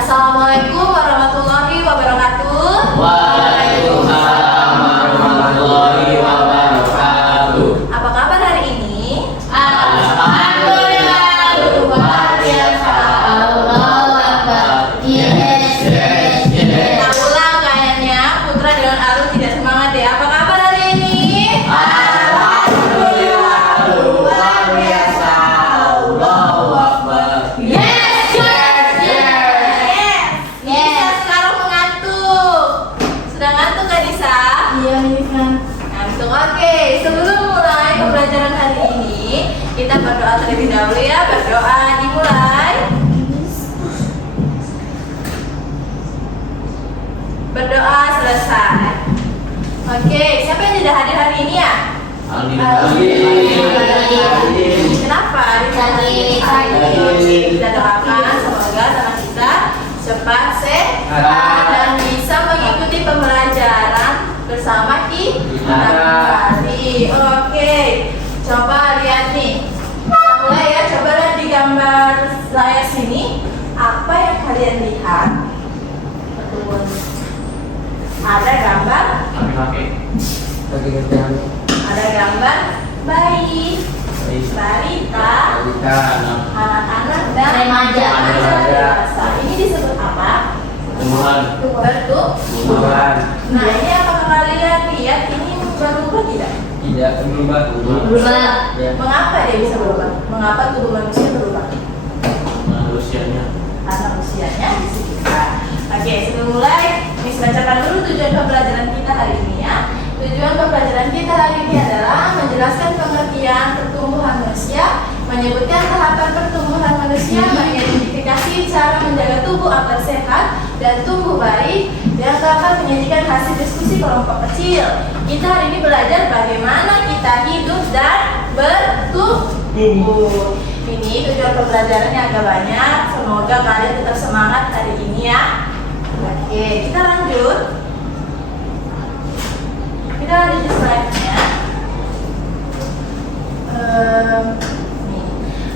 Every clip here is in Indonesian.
Assalamualaikum warahmatullahi wabarakatuh. Waalaikumsalam warahmatullahi wabarakatuh. Apa kabar hari ini? Alhamdulillah, luar biasa. Allahu Akbar. Yes. Kita ulang kayaknya Putra dengan Arul tidak semangat deh. Apa kabar hari ini? Alhamdulillah, luar biasa. Allahu Akbar. Nisa sekarang mengantuk. Sudah ngantuk kan Nisa? Iya, Nisa. Ngantuk. Oke, sebelum mulai pembelajaran hari ini, kita berdoa terlebih dahulu ya. Berdoa dimulai. Berdoa selesai. Oke, siapa yang tidak hadir hari ini ya? Kenapa? Sakit. Kita doakan semoga anak kita cepat sehat dan bisa mengikuti pembelajaran bersama kita kembali. Oke, coba lihat nih. Kita mulai ya. Coba lihat di gambar layar sini. Apa yang kalian lihat? Betul. Ada gambar. Ada gambar bayi, balita, anak-anak dan Remaja. dewasa. Ini disebut apa? Pertumbuhan. Nah, ini apakah kalian lihat ini berubah tidak? Berubah. Mengapa dia bisa berubah? Mengapa tubuh manusia berubah? Karena usianya disekitar. Oke, sebelum mulai, Miss bacakan dulu tujuan pembelajaran kita hari ini ya. Tujuan pembelajaran kita hari ini adalah menjelaskan pengertian pertumbuhan manusia, menyebutkan tahapan pertumbuhan manusia, mengidentifikasi cara menjaga tubuh agar sehat dan tumbuh baik, dan dapat menyajikan hasil diskusi kelompok kecil. Kita hari ini belajar bagaimana kita hidup dan bertumbuh. Ini tujuan pembelajarannya agak banyak. Semoga kalian tetap semangat hari ini ya. Oke, kita lanjut. Kita lanjut di slide-nya. Nih.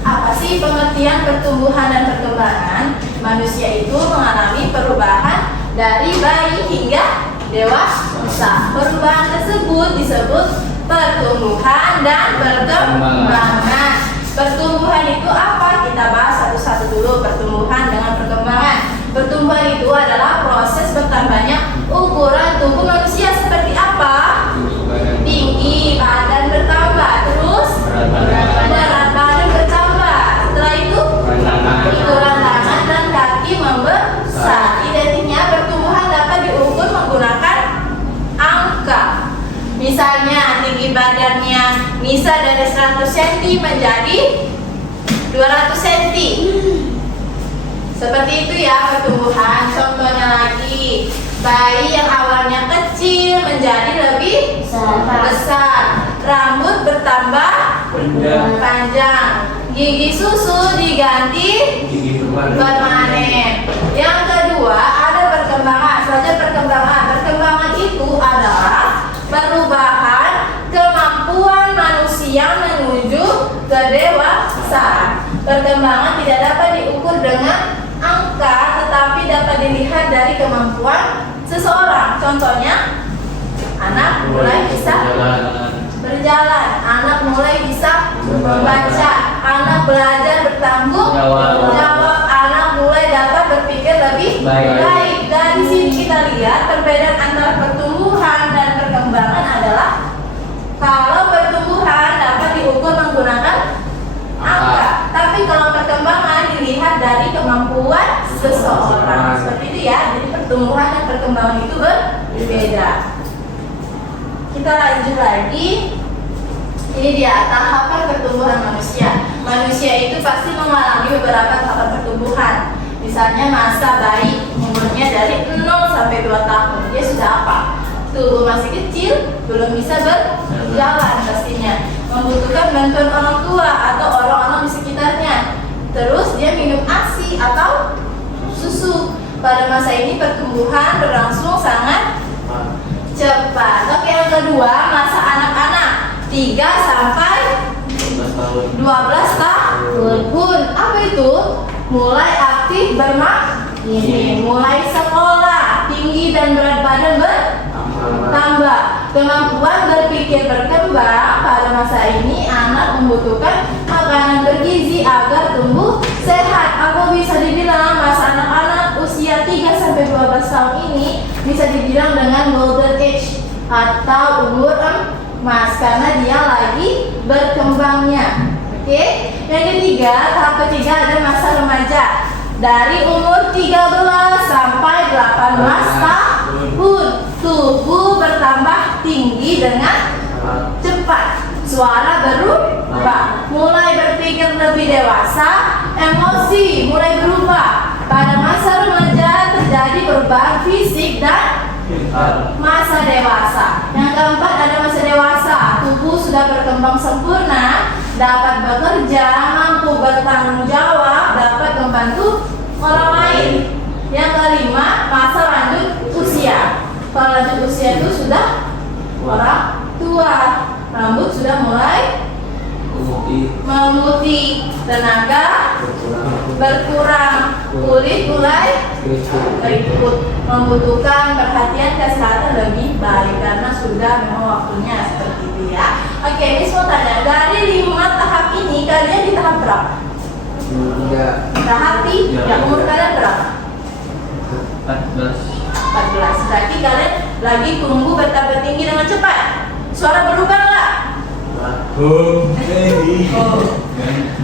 Apa sih pengertian pertumbuhan dan perkembangan? Manusia itu mengalami perubahan dari bayi hingga dewasa. Perubahan tersebut disebut pertumbuhan dan perkembangan. Pertumbuhan itu apa? Kita bahas satu-satu dulu. Pertumbuhan dengan perkembangan. Pertumbuhan itu adalah proses bertambahnya ukuran tubuh manusia. Seperti apa? Tinggi badan bertambah, terus berat badan bertambah. Setelah itu ukuran tangan dan kaki membesar. Identiknya pertumbuhan dapat diukur menggunakan angka. Misalnya tinggi badannya Nisa dari 100 cm menjadi 200 cm. Seperti itu ya pertumbuhan. Contohnya lagi, bayi yang awalnya kecil menjadi lebih besar. Rambut bertambah panjang. Gigi susu diganti permanen. Yang kedua ada perkembangan. Selanjutnya perkembangan. Perkembangan itu adalah perubahan kemampuan manusia menuju kedewasaan. Perkembangan tidak dapat diukur dengan angka, tetapi dapat dilihat dari kemampuan seseorang. Contohnya, anak mulai bisa berjalan, anak mulai bisa membaca, anak belajar bertanggung jawab, anak mulai dapat berpikir lebih baik. Dan di sini kita lihat perbedaan antara pertumbuhan dan perkembangan adalah kalau pertumbuhan dapat diukur menggunakan angka, tapi kalau perkembangan dilihat dari kemampuan seseorang. Seperti itu ya. Jadi pertumbuhan dan perkembangan itu berbeda. Kita lanjut lagi. Ini dia tahapan pertumbuhan manusia. Manusia itu pasti mengalami beberapa tahapan pertumbuhan. Misalnya masa bayi, umurnya dari 0 sampai 2 tahun. Dia sudah apa? Tubuh masih kecil, belum bisa berjalan pastinya. Membutuhkan bantuan orang tua atau orang-orang di sekitarnya. Terus dia minum ASI atau susu. Pada masa ini pertumbuhan berlangsung sangat cepat. Oke, yang kedua, masa anak-anak 3 sampai 12 tahun. Apa itu? Mulai aktif bermain. Ini mulai sekolah, tinggi dan berat badan bertambah. Kemampuan berpikir berkembang. Pada masa ini anak membutuhkan makanan bergizi agar tumbuh sehat. Atau bisa dibilang masa anak-anak usia 3-12 tahun ini bisa dibilang dengan golden age atau umur emas karena dia lagi berkembangnya. Oke. Yang ketiga, tahap ketiga ada masa remaja. Dari umur 13 sampai 18 tahun, tubuh bertambah tinggi dengan cepat. Suara berubah, mulai berpikir lebih dewasa, emosi mulai berubah. Pada masa remaja terjadi perubahan fisik dan masa dewasa. Yang keempat ada masa dewasa. Tubuh sudah berkembang sempurna, dapat bekerja, mampu bertanggung jawab, dapat membantu orang lain. Yang kelima, masa lanjut usia. Kalau lanjut usia itu sudah orang tua, rambut sudah mulai memutih, tenaga berkurang, kulit mulai keriput, membutuhkan perhatian kesehatan lebih baik karena sudah memang waktunya seperti itu ya. Oke, Miss mau tanya, dari 5 tahap ini kalian di tahap berapa? Tahap 3, umur kalian berapa? 14. Berarti kalian lagi tumbuh bertambah tinggi dengan cepat. Suara berubah nggak?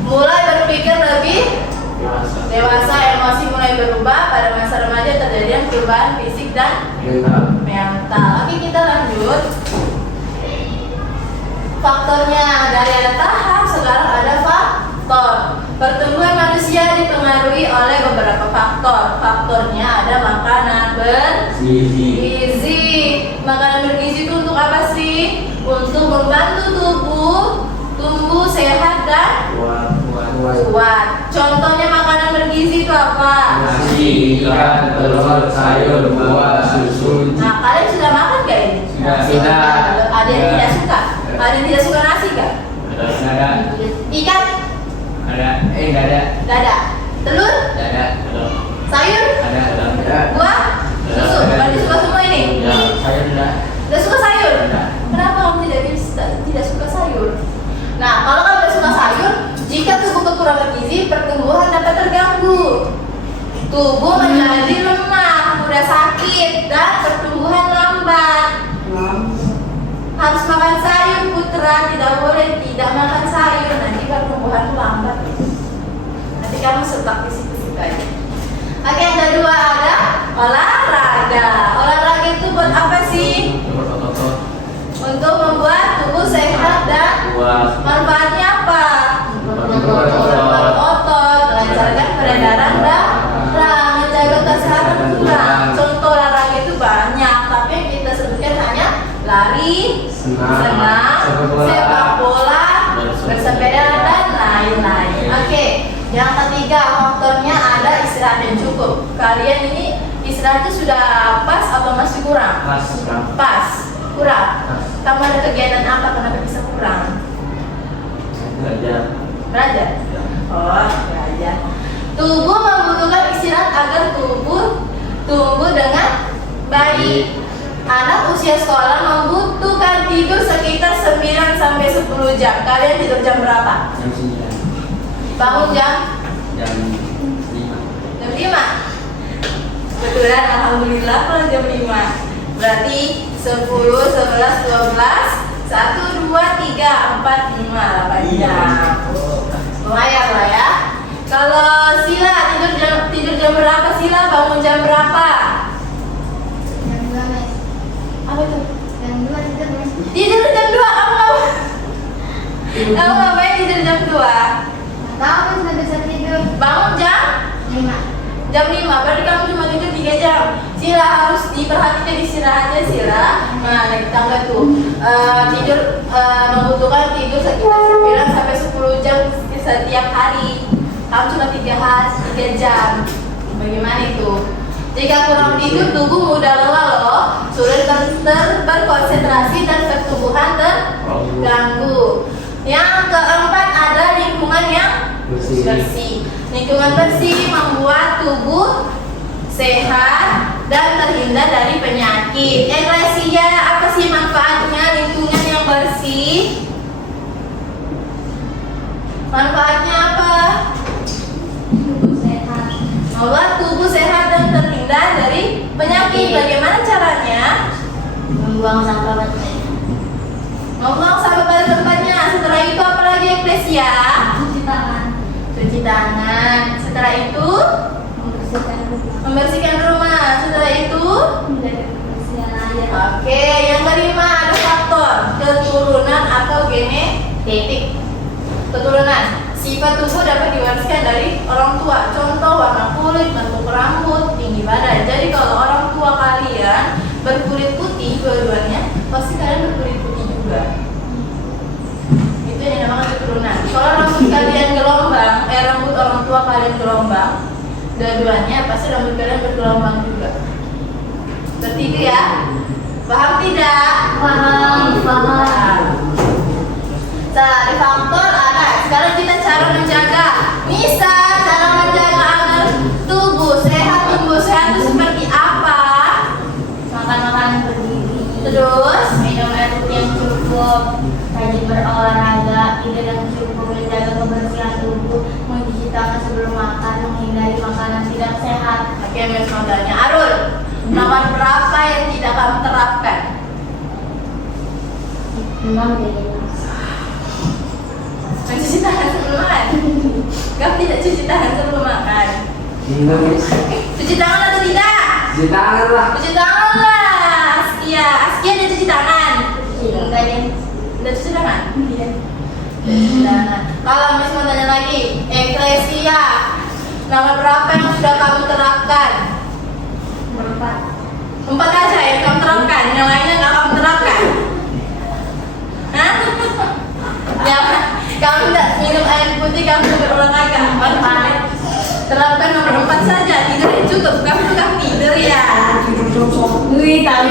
Mulai berpikir lebih dewasa, emosi mulai berubah. Pada masa remaja terjadi perubahan fisik dan mental. Oke, kita lanjut. Faktornya dari ada tahap, sekarang ada faktor. Pertumbuhan manusia dipengaruhi oleh beberapa faktor. Faktornya ada makanan bergizi. Makanan bergizi itu untuk apa sih? Untuk membantu tubuh tumbuh sehat dan kuat. Contohnya makanan bergizi itu apa? Nasi, ikan, telur, sayur, buah, susu. Nah, kalian sudah makan gak ini? Sudah. Ada yang tidak suka? Ada yang tidak suka nasi gak? Ada. Ikan? Ada. Enggak ada. Gak ada. Telur? Enggak ada. Sayur? Ada. Buah? Susu? Berarti suka semua ini? Ya, saya tidak. Tidak suka sayur? Tidak. Kenapa kamu tidak suka sayur? Nah, kalau kamu tidak suka sayur, jika tubuh kekurangan gizi, pertumbuhan dapat terganggu. Tubuh menjadi lemah, mudah sakit, dan pertumbuhan lambat. Harus makan sayur, putra. Tidak boleh tidak makan sayur. Nanti pertumbuhan lambat. Nanti kamu stuck di situ aja. Oke, yang kedua ada olahraga. Olahraga itu buat apa sih? Untuk membuat tubuh sehat dan manfaatnya apa? Membuat otot, melancarkan peredaran darah, menjaga kesehatan tulang. Contoh olahraga itu banyak, tapi yang kita sebutkan hanya lari, senam, sepak bola, bersepeda dan lain-lain. Oke, yang ketiga faktornya ada istirahat yang cukup. Kalian ini istirahatnya sudah pas atau masih kurang? Pas. Kurang. Kamu ada kegiatan apa kenapa bisa kurang? Belajar. Oh, belajar. Tubuh membutuhkan istirahat agar tubuh tumbuh dengan baik. Anak usia sekolah membutuhkan tidur sekitar 9 sampai 10 jam. Kalian tidur jam berapa? Jam 9. Bangun jam 5. Jam 5. Kebetulan alhamdulillah kalau jam 5. Berarti 10, 11, 12, 1, 2, 3, 4, 5, 8 jam. Lumayan lah ya. Kalau Sila tidur jam berapa Sila? Bangun jam berapa? Jam 2, Mas. Apa itu? Jam 2 tidur, Mas. Tidur jam 2. Kamu ngapain tidur jam 2? Nggak tahu, Mas, nggak bisa tidur. Bangun jam 5. Jam 5, berarti kamu cuma tidur 3 jam. Sila harus diperhatikan istirahatnya Sila. Nah, naik tangga tuh tidur membutuhkan tidur sekitar 9 sampai 10 jam setiap hari. Kamu cuma 3 jam. Bagaimana itu? Jika kurang tidur, tubuh mudah lelah loh, sulit berkonsentrasi dan pertumbuhan terganggu. Yang keempat ada lingkungan yang bersih. Lingkungan bersih membuat tubuh sehat, dan terhindar dari penyakit. Eklesia, apa sih manfaatnya lingkungan yang bersih? Manfaatnya apa? Tubuh sehat. Bahwa tubuh sehat dan terhindar dari penyakit. Bagaimana caranya? Membuang sampah pada tempatnya. Membuang sampah pada tempatnya. Setelah itu apa lagi eklesia? Cuci tangan. Cuci tangan. Setelah itu Membersihkan rumah. membersihkan rumah. Setelah itu Menjaga kebersihan air. oke, yang kelima ada faktor keturunan atau genetik. Keturunan. Sifat tubuh dapat diwariskan dari orang tua. Contoh warna kulit, bentuk rambut, tinggi badan. Jadi kalau orang tua kalian berkulit putih dua-duanya, pasti kalian berkulit putih juga. Itu yang dinamakan keturunan. Kalau rambut kalian gelombang, rambut orang tua kalian gelombang, dua-duanya pasti rambut kalian bergelombang juga. Seperti itu ya. Paham tidak? Paham. Dari faktor ada. Sekarang kita cara menjaga. Nisa, cara menjaga agar tubuh sehat itu seperti apa? Makan makanan bergizi. Terus Minum air putih yang cukup. Rajin berolahraga. Tidur yang cukup. Menjaga kebersihan tubuh. Mencuci tangan sebelum makan. Menghindari makanan tidak sehat. oke, Miss modalnya Arul. Nomor berapa yang tidak kamu terapkan? 6 kayaknya. Mencuci tangan sebelum makan. Kamu tidak cuci tangan sebelum makan. Iya, Miss. Cuci tangan atau tidak? Cuci tangan lah. Cuci tangan lah. Askia dia cuci tangan. Enggak deh. Udah cuci tangan? Iya. Udah cuci tangan. Kalau Miss mau tanya lagi, eklesia, nomor berapa yang sudah kamu terapkan? 4 aja yang kamu terapkan, yang lainnya nggak kamu terapkan. Hah? Ya, kamu tidak minum air putih, kamu berolahraga. Terapkan nomor 4 saja, tidur yang cukup. Kamu tukang tidur ya. Wih, tahu.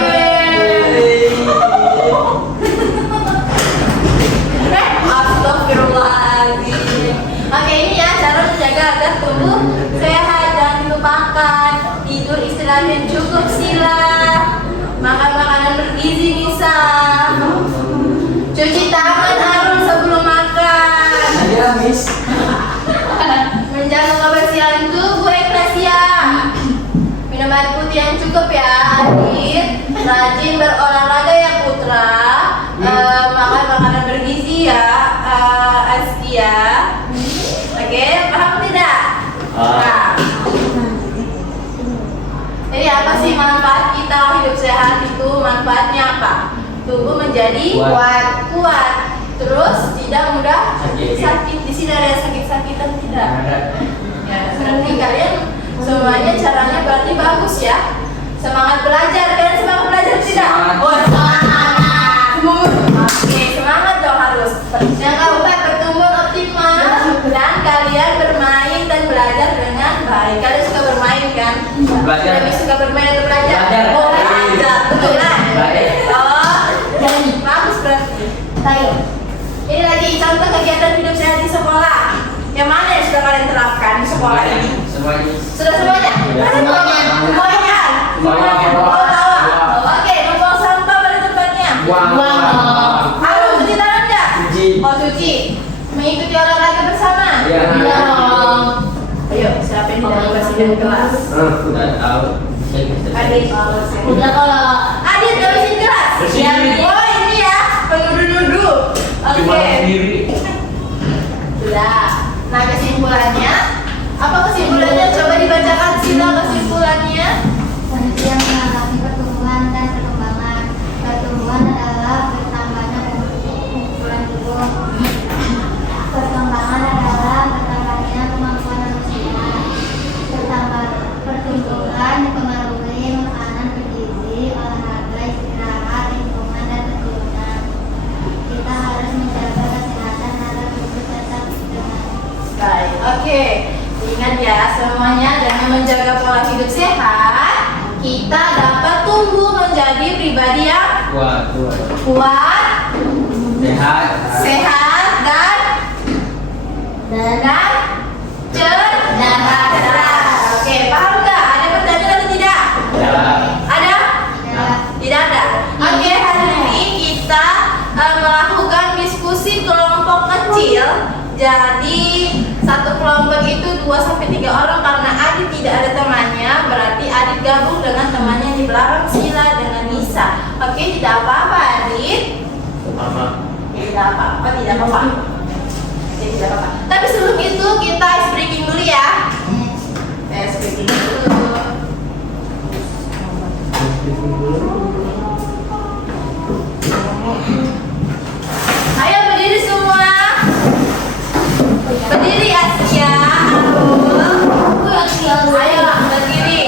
Astagfirullahaladzim. Oke, ini ya cara menjaga agar tubuh sehat. Jangan dilupakan tidur, istirahat yang cukup, sila makan makanan bergizi, Nisa. Cuci tangan Arul sebelum makan. Iya, Miss. Menjaga kebersihan tubuh, eklesia. Minum air putih yang cukup ya, Adit. Rajin berolahraga ya, Putra. Makan makanan bergizi ya, Askia. Oke, paham tidak? Nah, jadi apa sih manfaat kita hidup sehat itu? Manfaatnya apa? Tubuh menjadi kuat. Terus tidak mudah sakit. Di sini ada yang sakit-sakitan tidak? Ya, berarti kalian semuanya caranya berarti bagus ya. Semangat belajar, kalian semangat belajar tidak? Semangat. Oh, semangat. Oke, semangat dong harus. Jangan lupa pertumbuhan optimal dan kalian bermain dan belajar dengan baik. Kalian suka bermain kan? Belajar. Lebih suka bermain atau belajar? Belajar. Oh, belajar. Betul kan? Belajar. Oh, bagus berarti. Tayo. Ini lagi contoh kegiatan hidup sehat di sekolah. Yang mana yang sudah kalian terapkan di sekolah ini? Semuanya. Sudah semuanya? Sudah. Mana semuanya? Semuanya? Semuanya. Oh, tahu. Tahu. Oke, membuang sampah pada tempatnya. Buang. Harus cuci tangan nggak? Cuci. Oh, cuci. Mengikuti olahraga bersama? Iya. Iya dong. Ayo, siapa yang tidak membersihkan kelas? Udah tahu. Adit. Udah kalau Adit, gak bersihin kelas? Bersihin. Oh, ini ya, penuduh-nuduh. Cuma Oke. sendiri. Sudah. Nah, kesimpulannya, apa kesimpulannya? Coba dibacakan sila kesimpulannya. Manusia mengalami pertumbuhan dan perkembangan. Pertumbuhan adalah bertambahnya kumpulan tubuh. Perkembangan adalah bertambahnya kemampuan manusia. Pertumbuhan dipengaruhi makanan bergizi, olahraga, istirahat, lingkungan, dan keturunan. Kita harus menjaga kesehatan agar tubuh tetap sehat. Baik, oke. Ingat ya semuanya, dengan menjaga pola hidup sehat, kita dapat tumbuh menjadi pribadi yang kuat, sehat, dan cerdas. Oke, paham nggak? Ada pertanyaan atau melakukan diskusi kelompok kecil. Jadi satu kelompok itu 2-3 orang. Karena Adit tidak ada temannya, berarti Adit gabung dengan temannya di belakang, Sila dengan Nisa. Oke, tidak apa-apa Adit. Tidak apa-apa, tidak apa-apa. Oke, tidak apa-apa. Tapi sebelum itu kita ice breaking dulu ya. Ice breaking dulu. Ayo berdiri semua. Berdiri Asia, Arul. Ayo berdiri.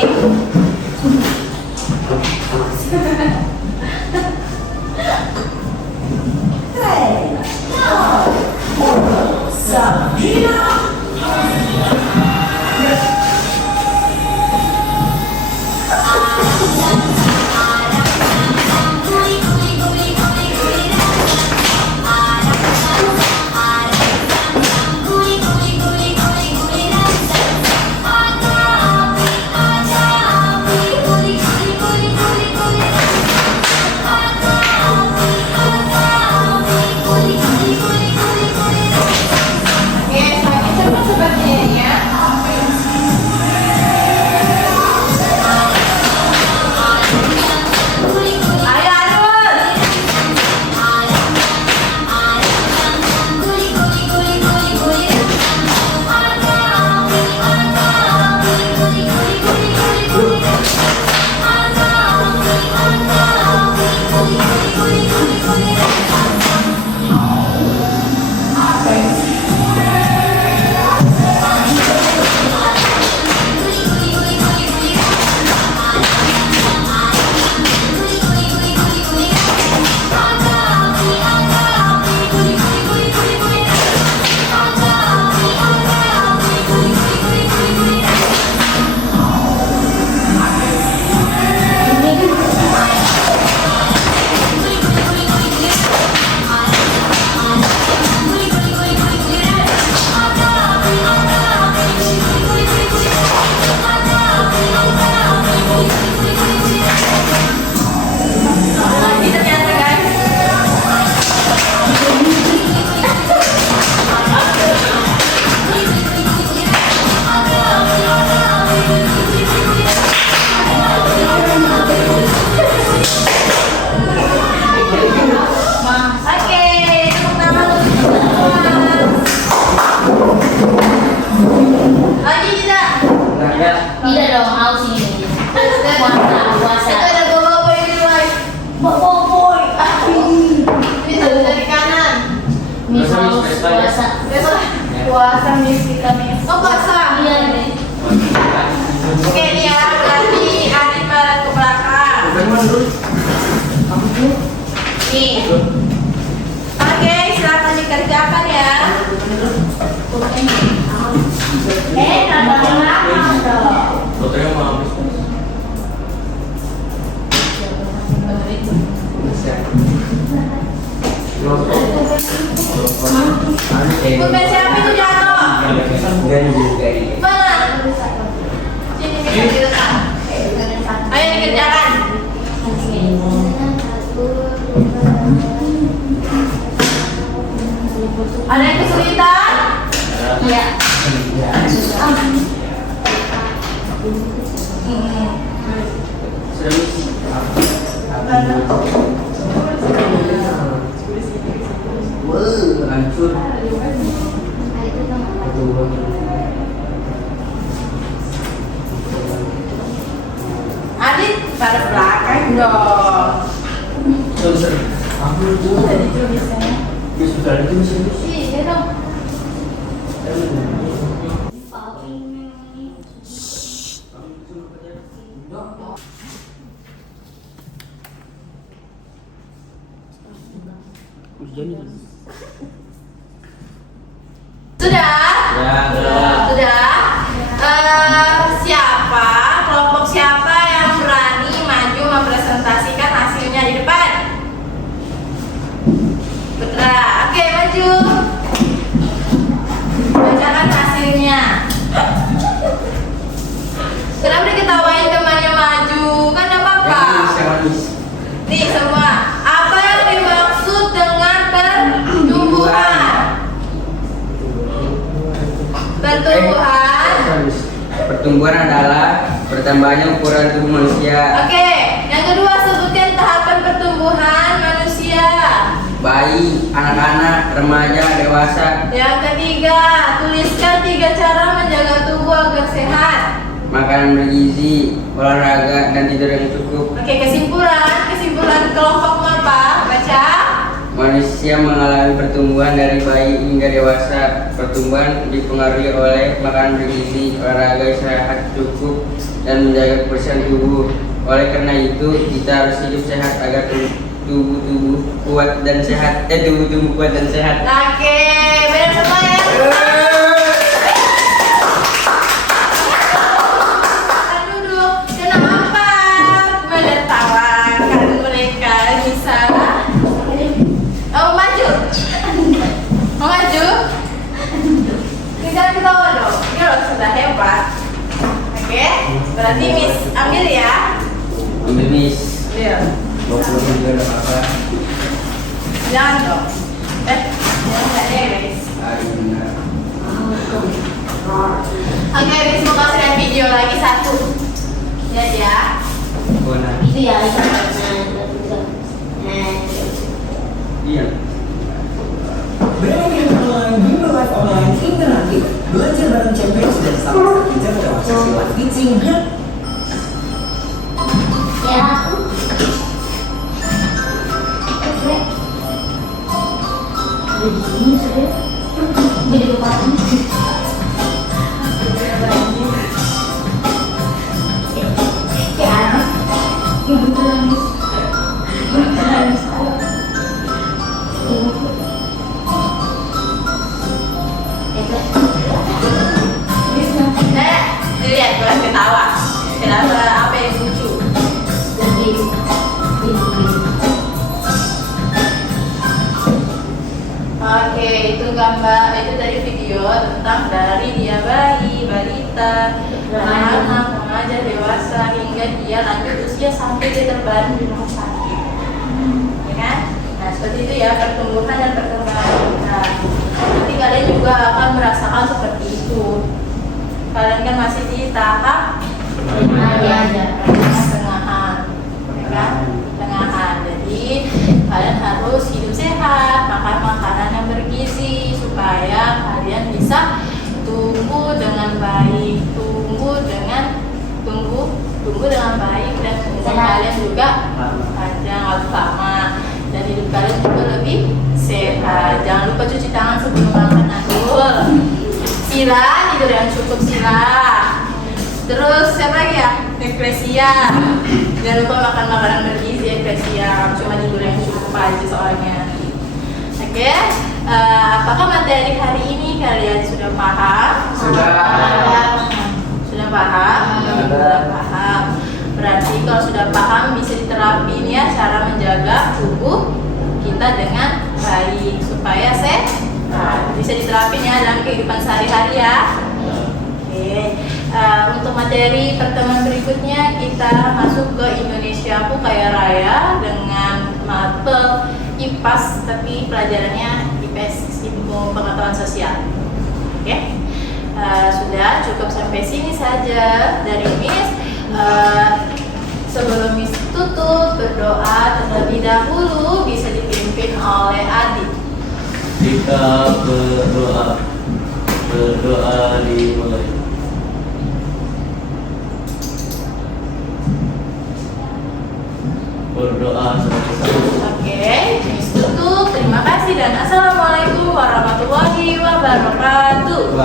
Oke, semakin cepat sepertinya. Ayo Arul. Lagi ternyata guys. Oke, tepuk tangan untuk semua. Lagi tidak? Tidak dong, aus ini. Puasa. Itu ada boboiboy di luar. Boboiboy. Ini satu dari kanan. Mis haus puasa. Besok puasa mis kita mis. Oh puasa. Iya nih. Oke dia berarti Adit balik ke belakang. Nih. Oke, silakan dikerjakan ya. Nada belakang dong. Pulpen siapa itu jatuh? Mana? Sini bisa diletak. Ayo dikerjakan. Ada yang kesulitan? Iya. Hancur. Adit pada belakang dong. Tadi tulisannya. Iya dong. Sudah? Sudah? Siapa, kelompok siapa yang berani maju mempresentasikan hasilnya di depan? Putra, oke maju. Bacakan hasilnya. Kenapa diketawain temannya maju? Kan gak apa-apa. Nih semua, apa yang dimaksud dengan pertumbuhan adalah bertambahnya ukuran tubuh manusia. Oke, yang kedua sebutkan tahapan pertumbuhan manusia. Bayi, anak-anak, remaja, dewasa. Yang ketiga, tuliskan 3 cara menjaga tubuh agar sehat. Makanan bergizi, olahraga, dan tidur yang cukup. Oke, kesimpulan kelompokmu apa? Baca. Manusia mengalami pertumbuhan dari bayi hingga dewasa. Pertumbuhan dipengaruhi oleh makanan bergizi, olahraga sehat cukup, dan menjaga kebersihan tubuh. Oleh karena itu, kita harus hidup sehat agar tubuh kuat dan sehat. Tubuh kuat dan sehat. Oke, benar semua ya. Silakan duduk. Kenapa menertawakan mereka bisa? Oh, maju. Mau maju? Jangan ketawa dong. Ini loh sudah hebat. Oke, berarti Miss ambil ya. Ambil Miss. Ambil. 20 juga ada apa? Jangan dong. Jangan nggak beres. Benar. Oke, Miss mau kasih video lagi 1. Lihat ya. Benar. Itu ya, itu. Iya. Berani online, Bimbo Live Online interaktif. Belajar bareng Champions dan sama kita dewasa lewat teaching. Ya, aku. Jadi ini sudah. Jadi lupa. Ya, ibu nangis. Ibu nangis. Dilihat bukan ketawa. Kenapa apa yang lucu? Oke, itu gambar itu dari video tentang dari dia bayi, balita, anak-anak, remaja, dewasa hingga dia lanjut usia sampai dia terbaring di rumah sakit. Ya kan? Nah, seperti itu ya pertumbuhan dan perkembangan kita. Nanti kalian juga akan merasakan seperti itu. Kalian kan masih di tahap tengahan, ya kan? Tengahan. Jadi kalian harus hidup sehat, makan makanan yang bergizi supaya kalian bisa tumbuh dengan baik, tumbuh dengan baik dan umur kalian juga panjang lama dan hidup kalian juga lebih sehat. Jangan lupa cuci tangan sebelum makan Adul. Sila, tidur yang cukup Sila. Terus siapa lagi ya? Eklesia. Jangan lupa makan makanan bergizi Eklesia. Cuma tidur yang cukup aja soalnya. Oke, apakah materi hari ini kalian sudah paham? Sudah. Sudah paham? Sudah paham. Berarti kalau sudah paham bisa diterapin ya cara menjaga tubuh kita dengan baik supaya sehat. Bisa diterapin ya dalam kehidupan sehari-hari ya. Oke. Untuk materi pertemuan berikutnya kita masuk ke Indonesiaku Kaya Raya dengan mapel IPAS tapi pelajarannya IPS, Ilmu Pengetahuan Sosial. Oke. Sudah cukup sampai sini saja dari Miss. Sebelum Miss tutup berdoa terlebih dahulu bisa dipimpin oleh Adit. Kita berdoa dimulai. Berdoa sama-sama. Oke, Miss tutup. Terima kasih dan assalamualaikum warahmatullahi wabarakatuh.